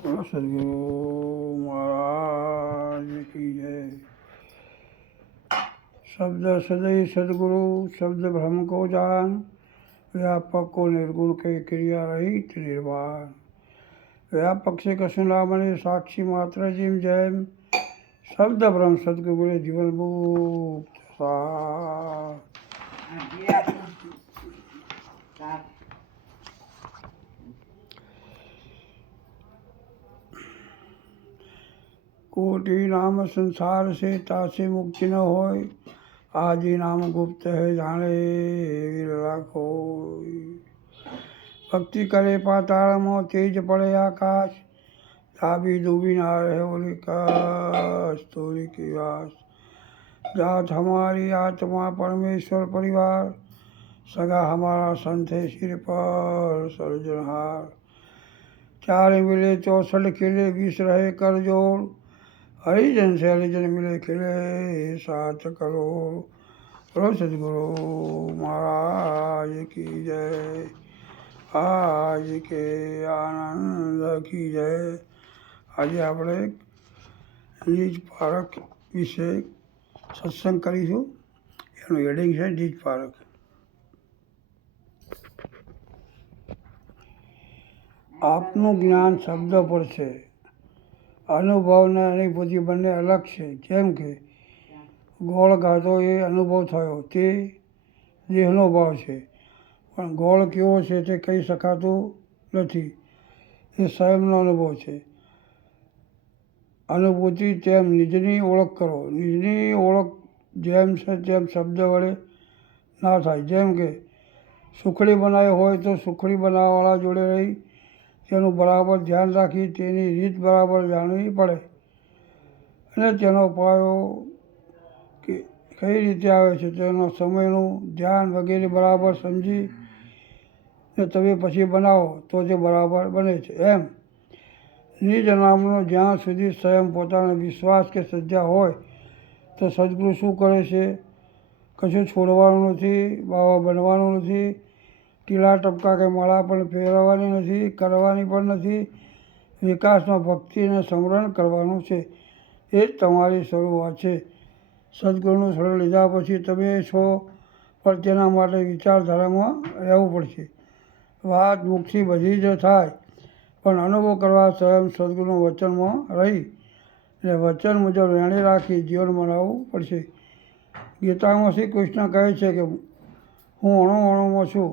बोलो सदगुरु महाराज की जय। शब्द सदैव सदगुरु, शब्द ब्रह्म को जान, व्यापक को निर्गुण के क्रिया रहित निर्वाण। व्यापक से कछु ना बने, साक्षी मात्र जिम जैम, शब्द ब्रह्म सदगुरु बोले जीवन मुक्त सा। कोटि नाम संसार से तासे मुक्ति न होय, आदि नाम गुप्त है जाने विरला कोई। भक्ति करे पाताल मो, तेज पड़े आकाश, धाबी डूबी ना रहे ओलिकाश तोरी की वास। जात हमारी आत्मा परमेश्वर परिवार, सगा हमारा संत है सिर पर सर्जनहार। चार मिले 64 किले, 20 रहे कर जोड़, हरिजन से हरिजन मिले खिले 7 करोड़। बोलो सदगुरु महाराज की जय, आज के आनंद की जय। આજે આપણે લીજ પારખ વિશે સત્સંગ કરીશું. એનું હેડિંગ છે લીજ પારખ. આપનું જ્ઞાન શબ્દ પર છે, અનુભવ અને અનુભૂતિ બંને અલગ છે. જેમ કે ગોળ ગાતો એ અનુભવ થયો, તે દેહનો ભાવ છે, પણ ગોળ કેવો છે તે કહી શકાતું નથી, એ સ્વયંનો અનુભવ છે. અનુભૂતિ તેમ નિજની ઓળખ કરો. નિજની ઓળખ જેમ છે તેમ શબ્દ વડે ના થાય. જેમ કે સુખડી બનાવી હોય તો સુખડી બનાવવાવાળા જોડે રહી તેનું બરાબર ધ્યાન રાખી તેની રીત બરાબર જાણવી પડે, અને તેનો પાયો કઈ રીતે આવે છે તેનો સમયનું ધ્યાન વગેરે બરાબર સમજી ને તમે પછી બનાવો તો તે બરાબર બને છે. એમ નિજ નામનો જ્યાં સુધી સ્વયં પોતાનો વિશ્વાસ કે શ્રદ્ધા હોય તો સદગુરુ શું કરે છે? કશું છોડવાનું નથી, બાવા બનવાનું નથી, ટીલા ટપકા કે માળા પણ ફેરવવાની નથી, કરવાની પણ નથી. વિકાસમાં ભક્તિ અને સ્મરણ કરવાનું છે. એ જ તમારી શરૂઆત છે. સદગુરુનું શરણ લીધા પછી તમે છો, પણ તેના માટે વિચારધારામાં રહેવું પડશે. વાત મુખથી બધી જ થાય, પણ અનુભવ કરવા સ્વયં સદગુરુના વચનમાં રહી અને વચન મુજબ વેણી રાખી જીવન બનાવવું પડશે. ગીતામાં શ્રી કૃષ્ણ કહે છે કે હું અણુમાં છું,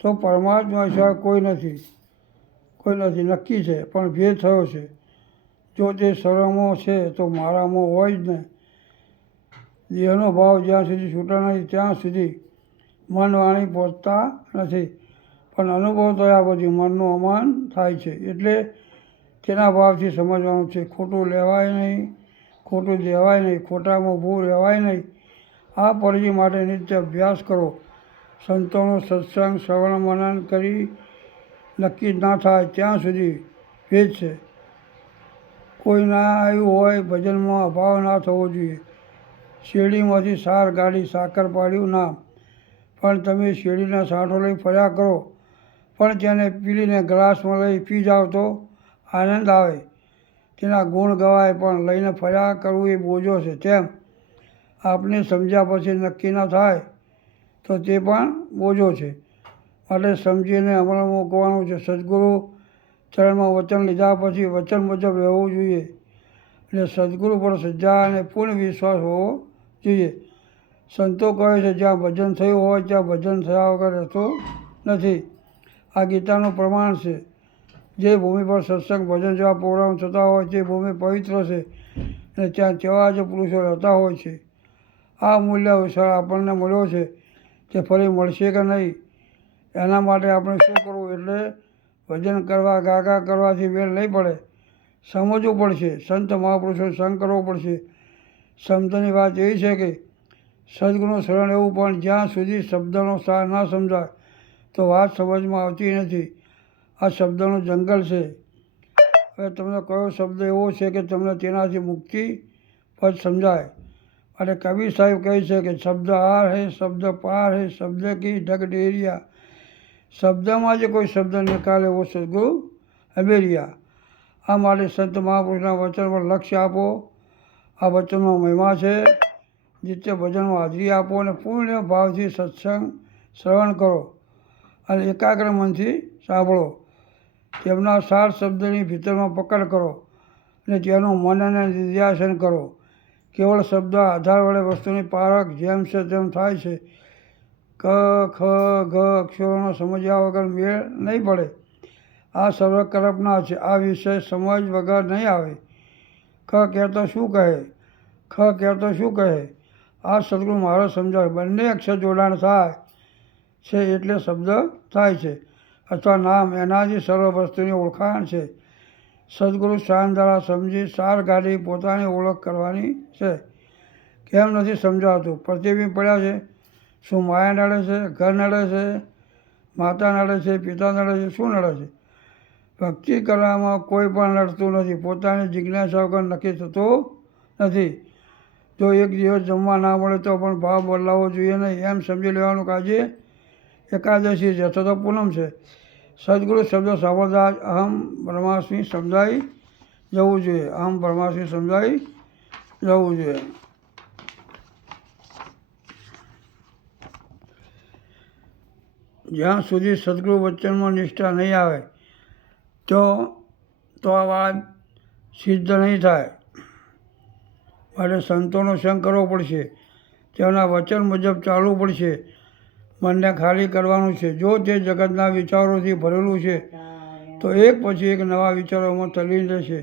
તો પરમાત્મા સિવાય કોઈ નથી નક્કી છે, પણ ભેદ થયો છે. જો તે સર્વમાં છે તો મારામાં હોય જ ને. દેહનો ભાવ જ્યાં સુધી છૂટા નથી ત્યાં સુધી મન વાણી પહોંચતા નથી, પણ અનુભવ થયા પછી મનનું અમાન થાય છે. એટલે તેના ભાવથી સમજવાનું છે. ખોટું લેવાય નહીં, ખોટું દેવાય નહીં, ખોટામાં ઊભું રહેવાય નહીં. આ પરિચય માટે નિત્ય અભ્યાસ કરો. સંતોનો સત્સંગ શ્રવણ મનન કરી નક્કી ના થાય ત્યાં સુધી ભેદ છે. કોઈ ના આવ્યું હોય ભજનમાં અભાવ ના થવો જોઈએ. શેરડીમાંથી સાર ગાડી સાકર પાડ્યું નામ, પણ તમે શેરડીના સાંઠો લઈ ફર્યા કરો, પણ તેને પીલીને ગ્લાસમાં લઈ પી જાઓ તો આનંદ આવે, તેના ગુણ ગવાય, પણ લઈને ફર્યા કરવું એ બોજો છે. તેમ આપને સમજ્યા પછી નક્કી ના થાય તો તે પણ બોજો છે. માટે સમજીને અમલમાં મૂકવાનું છે. સદગુરુ ચરણમાં વચન લીધા પછી વચન મુજબ રહેવું જોઈએ. એટલે સદગુરુ પર શ્રદ્ધા અને પૂર્ણ વિશ્વાસ હોવો જોઈએ. સંતો કહે છે જ્યાં ભજન થયું હોય ત્યાં ભજન થયા વગર રહેતું નથી. આ ગીતાનું પ્રમાણ છે. જે ભૂમિ પર સત્સંગ ભજન જેવા પ્રોગ્રામ થતા હોય તે ભૂમિ પવિત્ર છે, અને ત્યાં તેવા જ પુરુષો રહેતા હોય છે. આ મૂલ્ય વિશાળ આપણને મળ્યો છે, તે ફરી મળશે કે નહીં, એના માટે આપણે શું કરવું? એટલે ભજન કરવા, ગાગા કરવાથી વેળ નહીં પડે, સમજવું પડશે. સંત મહાપુરુષો સંગ કરવો પડશે. શબ્દની વાત એવી છે કે સદગુરુનું શરણ એવું, પણ જ્યાં સુધી શબ્દનો સાર ના સમજાય તો વાત સમજમાં આવતી નથી. આ શબ્દનું જંગલ છે. હવે તમને કયો શબ્દ એવો છે કે તમને તેનાથી મુક્તિ પદ સમજાય? માટે કબીર સાહેબ કહે છે કે શબ્દ આર હે, શબ્દ પાર હે, શબ્દ કી ઢગ ડેરિયા. શબ્દમાં જે કોઈ શબ્દ નિકાલે એવો સદગુરુ હબેરિયા. આ માટે સંત મહાપુરુષના વચન પર લક્ષ્ય આપો. આ વચનનો મહિમા છે. નિત્ય ભજનમાં હાજરી આપો અને પૂર્ણ ભાવથી સત્સંગ શ્રવણ કરો અને એકાગ્ર મનથી સાંભળો. તેમના સાર શબ્દની ભીતરમાં પકડ કરો અને તેનું મન અને નિર્ધ્યાસન કરો. કેવળ શબ્દ આધાર વડે વસ્તુની પારખ જેમ છે તેમ થાય છે. ક ખ ગ અક્ષરોનો સમજ્યા વગર મેળ નહીં પડે. આ સર્વ કલ્પના છે. આ વિષય સમજ વગર નહીં આવે. ખ કહેતો શું કહે, ખ કહેતો શું કહે, આ સદગુરુ મહારાજ સમજાવે. બંને અક્ષર જોડાણ થાય છે એટલે શબ્દ થાય છે અથવા નામ. એનાથી સર્વ વસ્તુની ઓળખાણ છે. સદગુરુ શાન દ્વારા સમજી સાર કાઢી પોતાની ઓળખ કરવાની છે. કેમ નથી સમજાવતું? પ્રતિબિંબ પડ્યા છે. શું માયા નડે છે, ઘર નડે છે, માતા નડે છે, પિતા નડે છે, શું નડે છે? ભક્તિ કરવામાં કોઈ પણ નડતું નથી. પોતાની જિજ્ઞાસા વગર નક્કી થતું નથી. જો એક દિવસ જમવા ના મળે તો પણ ભાવ બદલાવવો જોઈએ નહીં. એમ સમજી લેવાનું કે આજે એકાદશી છે અથવા તો પૂનમ છે. સદગુરુ શબ્દ સાંભળતા જ અહમ બ્રહ્માસ્મિ સમજાઈ જવું જોઈએ. અહમ બ્રહ્માસ્મિ સમજાઈ જવું જોઈએ. જ્યાં સુધી સદગુરુ વચનમાં નિષ્ઠા નહીં આવે તો આ વાત સિદ્ધ નહીં થાય. માટે સંતોનો સંગ કરવો પડશે. તેમના વચન મુજબ ચાલવું પડશે. મનને ખાલી કરવાનું છે. જો તે જગતના વિચારોથી ભરેલું છે તો એક પછી એક નવા વિચારોમાં તલ્લીન રહેશે.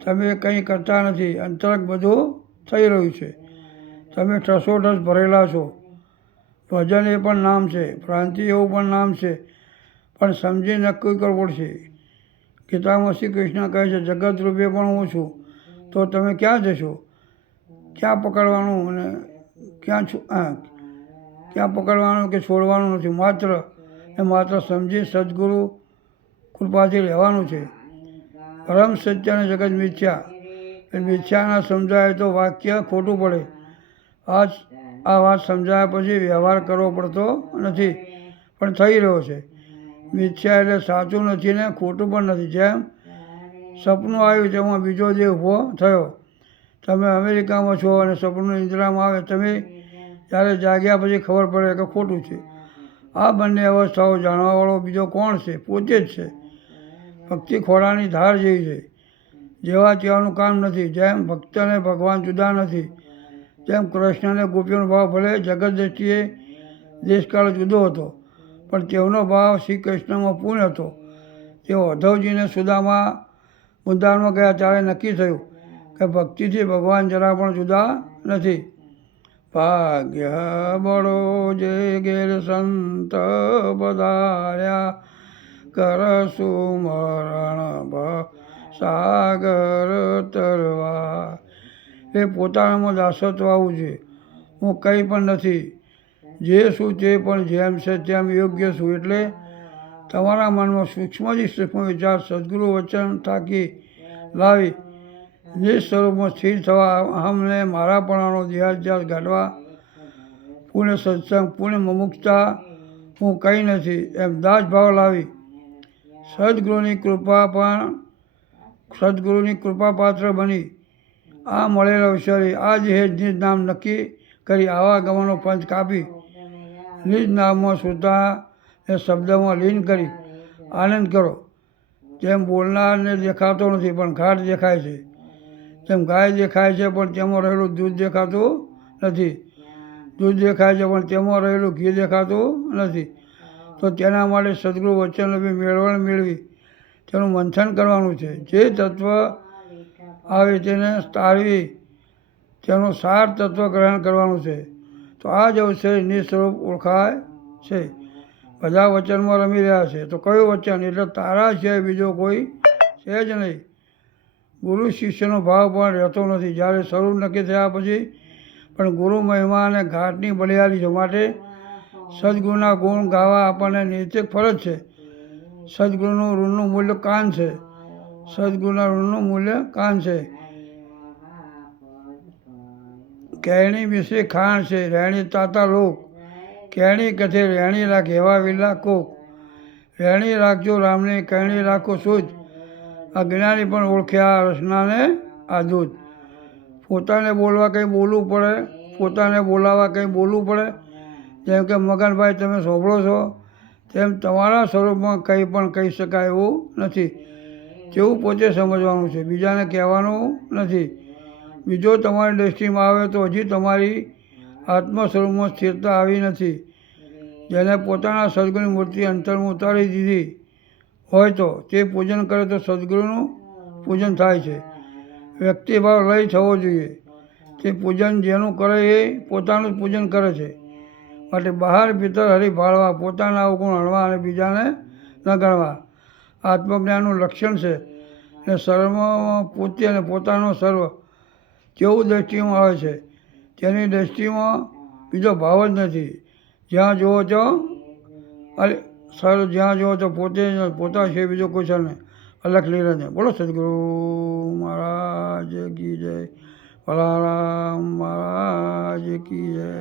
તમે કંઈ કરતા નથી. અંતરક બધું થઈ રહ્યું છે. તમે ઠસોઠસ ભરેલા છો. ભજન એ પણ નામ છે. ભ્રાંતિ એવું પણ નામ છે. પણ સમજી નક્કી કરવું પડશે. ગીતામાં શ્રી કૃષ્ણ કહે છે જગત રૂપે પણ હું છું. તો તમે ક્યાં જશો? ક્યાં પકડવાનું અને ક્યાં પકડવાનું કે છોડવાનું નથી. માત્ર સમજી સદગુરુ કૃપાથી રહેવાનું છે. પરમ સત્ય અને જગત મિથ્યા. મિથ્યા ના સમજાય તો વાક્ય ખોટું પડે. આ વાત સમજાયા પછી વ્યવહાર કરવો પડતો નથી પણ થઈ રહ્યો છે. મિથ્યા એટલે સાચું નથી ને ખોટું પણ નથી. જેમ સપનું આવ્યું તેમાં બીજો દેહ ઊભો થયો. તમે અમેરિકામાં છો અને સપનું નિંદ્રામાં આવે. તમે જ્યારે જાગ્યા પછી ખબર પડે કે ખોટું છે. આ બંને અવસ્થાઓ જાણવાવાળો બીજો કોણ છે? પોતે જ છે. ભક્તિ ખોળાની ધાર જેવી છે. જેવા તેવાનું કામ નથી. જેમ ભક્ત અને ભગવાન જુદા નથી તેમ કૃષ્ણ અને ગોપીઓનો ભાવ ભલે જગત દ્રષ્ટિએ દેશકાળ જુદો હતો પણ તેઓનો ભાવ શ્રી કૃષ્ણમાં પૂર્ણ હતો. તેઓ ઉદ્ધવજીને સુદામા મુદ્દામાં ગયા ત્યારે નક્કી થયું કે ભક્તિથી ભગવાન જરા પણ જુદા નથી. ભાગ્ય બળો જે ઘેર સંત પધાર્યા કર સુમરણ સાગર તરવા. એ પોતાનામાં દાસત્વ આવવું જોઈએ. હું કંઈ પણ નથી. જે છું તે પણ જેમ છે તેમ યોગ્ય છું. એટલે તમારા મનમાં સૂક્ષ્મથી સૂક્ષ્મ વિચાર સદગુરુ વચન થાકી લાવી નિજ સ્વરૂપમાં સ્થિર થવા. અહમને મારાપણાનો દેહાધ્યાસ કાઢવા. પૂર્ણ સત્સંગ, પૂર્ણ મુમુક્ષતા, હું કંઈ નથી એમ દાસ ભાવ લાવી સદગુરુની કૃપા પાત્ર બની આ મળેલ અવસરે આ જ નિજ નામ નક્કી કરી આવાગમનો પંચ કાપી નિજ નામમાં શ્રુતા એ શબ્દમાં લીન કરી આનંદ કરો. જેમ બોલનારને દેખાતો નથી પણ ઘાટ દેખાય છે. જેમ ગાય દેખાય છે પણ તેમાં રહેલું દૂધ દેખાતું નથી. દૂધ દેખાય છે પણ તેમાં રહેલું ઘી દેખાતું નથી. તો તેના માટે સદગુરુ વચનરૂપી મેળવણ મેળવી તેનું મંથન કરવાનું છે. જે તત્વ આવે તેને તારવી તેનું સાર તત્વ ગ્રહણ કરવાનું છે. તો આ જ અવસરે નિસ્વરૂપ ઓળખાય છે. બધા વચનમાં રમી રહ્યા છે. તો કયું વચન? એટલે તારા છે બીજો કોઈ છે જ નહીં. ગુરુ શિષ્યનો ભાવ પણ રહેતો નથી. જ્યારે સ્વરૂપ નક્કી થયા પછી પણ ગુરુ મહિમા અને ઘાટની બલિહારી છે. માટે સદગુરુના ગુણ ગાવા આપણને નૈતિક ફરજ છે. સદગુરુનું ઋણનું મૂલ્ય કાન છે. સદગુરુના ઋણનું મૂલ્ય કાન છે. કેણી મિશ્રી ખાણ છે. રેણી તાતા લોક. કેણી કથે રેણી રાખ એવા વિલા કોક. રેણી રાખજો રામની કેણી રાખો સૂજ. અજ્ઞાની પણ ઓળખ્યા રસનાને આધૂત. પોતાને બોલવા કંઈ બોલવું પડે, પોતાને બોલાવવા કંઈ બોલવું પડે. જેમ કે મગનભાઈ તમે સાંભળો છો તેમ તમારા સ્વરૂપમાં કંઈ પણ કહી શકાય એવું નથી. તેવું પોતે સમજવાનું છે, બીજાને કહેવાનું નથી. બીજો તમારી દૃષ્ટિમાં આવે તો હજી તમારી આત્મ સ્વરૂપમાં સ્થિરતા આવી નથી. જેને પોતાના સદગુરુની મૂર્તિ અંતરમાં ઉતારી દીધી હોય તો તે પૂજન કરે તો સદગુરુનું પૂજન થાય છે. વ્યક્તિભાવ લઈ થવો જોઈએ. તે પૂજન જેનું કરે એ પોતાનું જ પૂજન કરે છે. માટે બહાર ભીતર હરિભાળવા, પોતાના અવગુણ હણવા અને બીજાને ન ગણવા આત્મજ્ઞાનનું લક્ષણ છે. અને સર્વમાં પોતે અને પોતાનો સર્વ જેવું દ્રષ્ટિમાં આવે છે તેની દ્રષ્ટિમાં બીજો ભાવ જ નથી. જ્યાં જુઓ તો જ્યાં જુઓ તો પોતે પોતા છે, બીજો કોઈ છે નહીં. અલગ નિરંજન. બોલો સદગુરુ મહારાજ કી જય. ભલારામ મહારાજ કી જય.